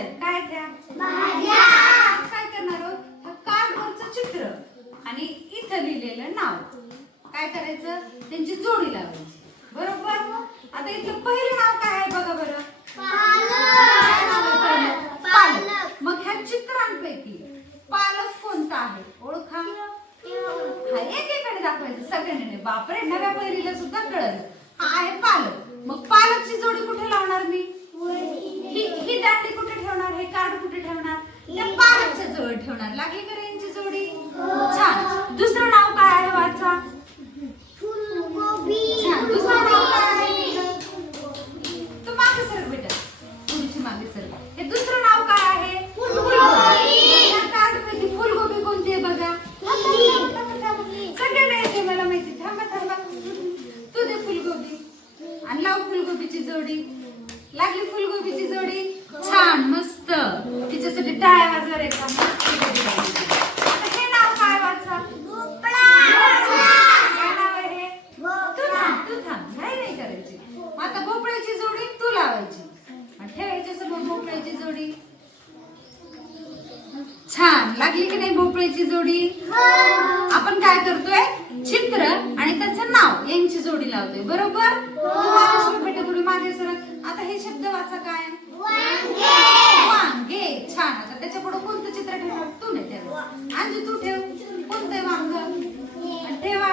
आहेत काय त्या भाज्या. आज काय करणार आहोत? हा कार्डवरचं चित्र आणि इथं लिहिलेलं नाव काय करायचं? त्यांची जोडी लावायची. बरोबर. आता इथलं पहिलं नाव काय आहे बघा बरं. काय नाव आहे पहिलं? पालक. मग ह्या चित्रांपैकी पालक कोणता आहे ओळखा. हा एकेकाने दाखवायचं सगळ्यांनी. बापरे नव्या पहिलीला सुद्धा कळलं. हा आहे पालक. मग पालकची जोडी कुठे लावणार मी? ही दांडी कुठे ठेवणार? हे कार्ड कुठे ठेवणार? त्या पालकच्या जवळ ठेवणार. लागली का यांची जोडी? छान. दुसरं नाव काय आहे वाचा. छान. दुसरं नाव काय आहे? तो मागे सर बेटा. थोडीशी मागे सर. हे दुसरं नाव काय आहे? फुलगोबी. या कार्ड पैकी फुलगोबी कोणती आहे बघा. सगळ्यांना येते मला माहिती. थांबा थांबा. तू दे फुलगोबी आणि लाव फुलगोबीची जोडी. लागली फुलगोबीची जोडी. छान मस्त. तिच्यासाठी टाळ्या वाजवा रे का. आता हे नाव काय वाचा. काय नाव आहे हे? तू थांब घाई नाही करायची. आता भोपळ्याची जोडी तू लावायची आणि ठेवायच्या समोर भोपळ्याची जोडी. छान. लागली की नाही भोपळ्याची जोडी. आपण काय करतोय? चित्र आणि त्याचं नाव यांची जोडी लावतोय. बरोबर. बेटा थोडी मागे सर. आता हे शब्द वाचा काय. वांगे. छान. आता त्याच्या पुढे कोणतं चित्र ठेवणार? तू नाही ठेवा. अंजू तू ठेव. कोणतं वांग ठेवा.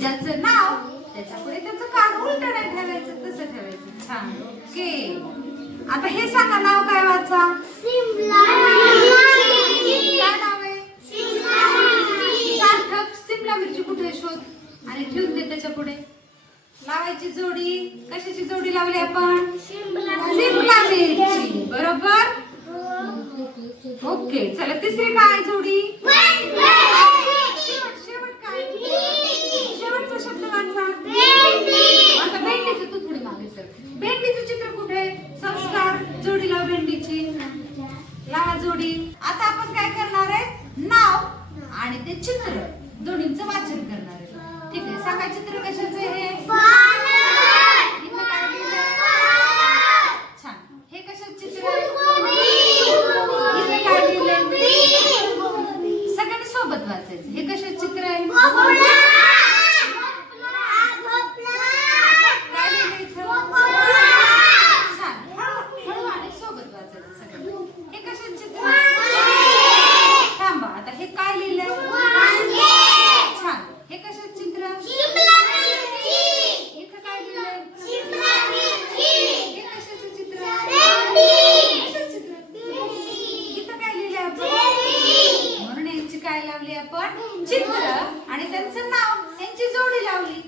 ज्याचं नाव त्याच्या पुढे त्याचं कार्ड उलट नाही ठेवायचं. तसं ठेवायचं. छान. ओके. आता हे सांगा नाव काय वाचा. काय नाव आहे? सार्थक. सिमला मिरची कुठे शोध आणि ठेवून दे त्याच्या पुढे. लावायची जोडी. कशाची जोडी लावली आपण? सिमला मिरची. बरोबर. ओके. चला तिसरी काय जोडी. शेवट काय? शेवटचा शब्द वाचा. आता भेंडीचं तू थोडी मागे सर. भेंडीचं चित्र कुठे? संस्कार. जोडी लाव भेंडीची. लावा जोडी. आता आपण काय करणार आहे? नाव आणि ते चित्र दोन्हींचं वाचन करणार आहे. ठीक आहे. सांगा चित्र कशाचं आहे? इथं काय लिहिलंय? छान. हे कशाचं चित्र आहे? इथं काय लिहिलंय? सगळ्यांनी सोबत वाचायचं. हे कशाचं चित्र आहे? काय लिहिलंय इथं? छान. हळू आणि सोबत वाचायचं सगळं. हे कशाचं चित्र आहे? थांबा. आता हे काय लिहिलंय? छान. हे कशाचं चित्र? इथं काय लिहिलंय? हे कशाचं चित्र? कशाचं चित्र? इथं काय लिहिलंय आपण? म्हणून यांची काय लावली आपण? चित्र आणि त्यांचं नाव यांची जोडी लावली.